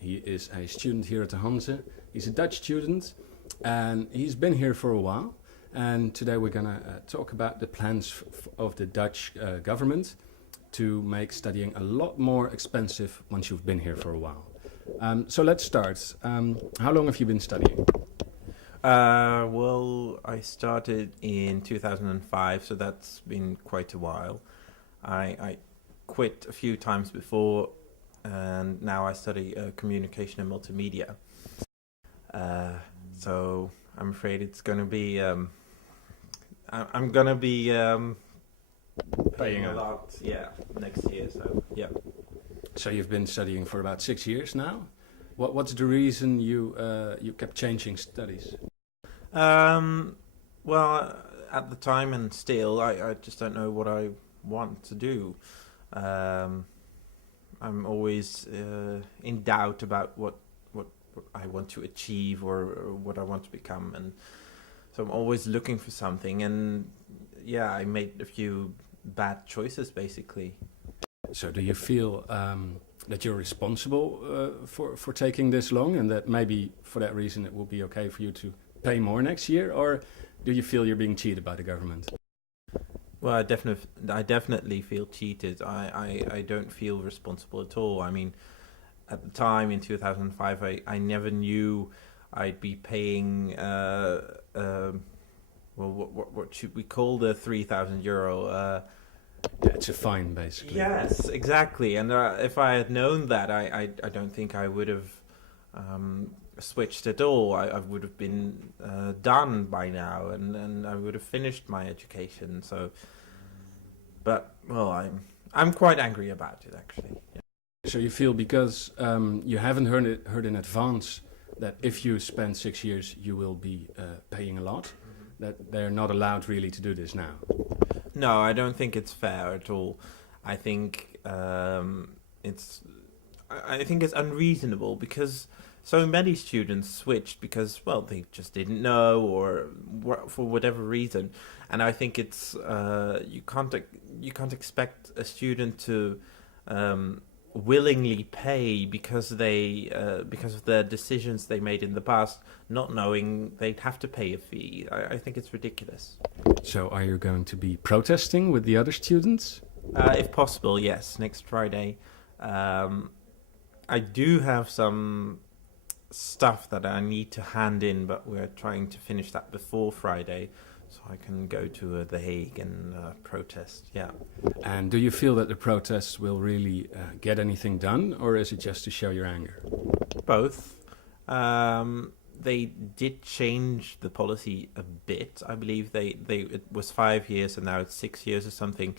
He is a student here at the Hanze. He's a Dutch student, and he's been here for a while. And today we're going to talk about the plans of the Dutch government to make studying a lot more expensive once you've been here for a while. So let's start. How long have you been studying? Well, I started in 2005, so that's been quite a while. I quit a few times before, and now I study communication and multimedia. So I'm afraid it's going to be I'm going to be paying a lot, next year. So yeah. So you've been studying for about 6 years now. What's the reason you kept changing studies? Well, at the time and still, I just don't know what I want to do. I'm always in doubt about what I want to achieve or what I want to become, and so I'm always looking for something. And yeah, I made a few bad choices, basically. So do you feel that you're responsible for taking this long, and that maybe for that reason it will be okay for you to pay more next year, or do you feel you're being cheated by the government? Well, I definitely feel cheated. I don't feel responsible at all. I mean, at the time in 2005, I never knew I'd be paying well, what should we call the €3,000? Yeah, it's a fine, basically. Yes, exactly. And if I had known that, I don't think I would have switched at all. I would have been done by now, and I would have finished my education. So, but well, I'm quite angry about it, actually. Yeah. So you feel because you haven't heard in advance that if you spend 6 years you will be paying a lot, that they're not allowed really to do this now? No, I don't think it's fair at all. I think it's unreasonable because so many students switched because, well, they just didn't know or for whatever reason. And I think it's you can't expect a student to willingly pay because of the decisions they made in the past, not knowing they'd have to pay a fee. I think it's ridiculous. So are you going to be protesting with the other students? If possible, yes, next Friday. I do have some stuff that I need to hand in, but we're trying to finish that before Friday, so I can go to The Hague and protest. Yeah. And do you feel that the protests will really get anything done, or is it just to show your anger? Both. They did change the policy a bit. I believe it was 5 years and now it's 6 years or something.